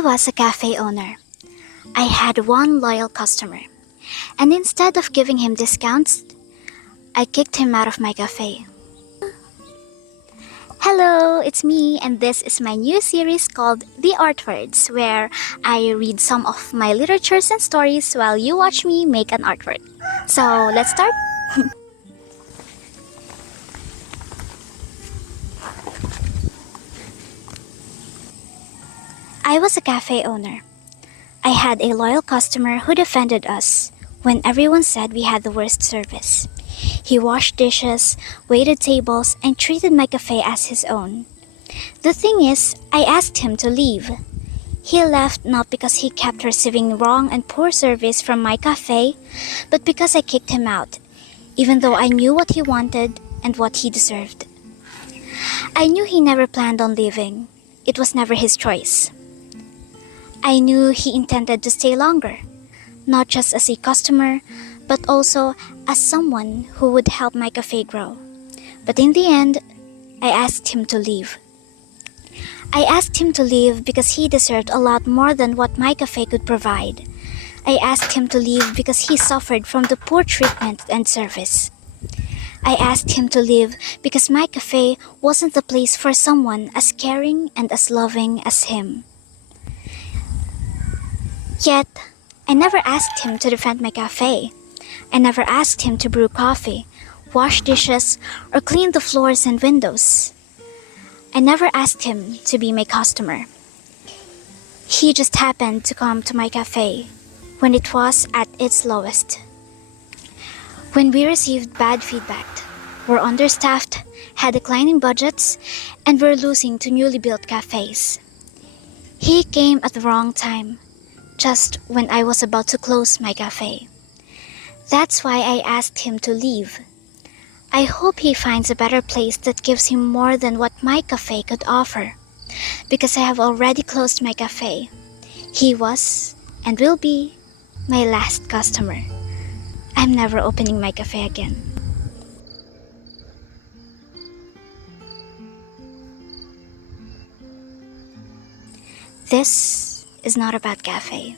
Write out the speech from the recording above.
I was a cafe owner. I had one loyal customer, and instead of giving him discounts, I kicked him out of my cafe. Hello, it's me, and this is my new series called The Artwords, where I read some of my literatures and stories while you watch me make an artwork. So, let's start? I was a cafe owner. I had a loyal customer who defended us when everyone said we had the worst service. He washed dishes, waited tables, and treated my cafe as his own. The thing is, I asked him to leave. He left not because he kept receiving wrong and poor service from my cafe, but because I kicked him out, even though I knew what he wanted and what he deserved. I knew he never planned on leaving. It was never his choice. I knew he intended to stay longer, not just as a customer, but also as someone who would help my cafe grow. But in the end, I asked him to leave. I asked him to leave because he deserved a lot more than what my cafe could provide. I asked him to leave because he suffered from the poor treatment and service. I asked him to leave because my cafe wasn't the place for someone as caring and as loving as him. Yet, I never asked him to defend my cafe. I never asked him to brew coffee, wash dishes, or clean the floors and windows. I never asked him to be my customer. He just happened to come to my cafe when it was at its lowest. When we received bad feedback, were understaffed, had declining budgets, and were losing to newly built cafes. He came at the wrong time, just when I was about to close my cafe. That's why I asked him to leave. I hope he finds a better place that gives him more than what my cafe could offer. Because I have already closed my cafe. He was, and will be, my last customer. I'm never opening my cafe again. This is not about cafe.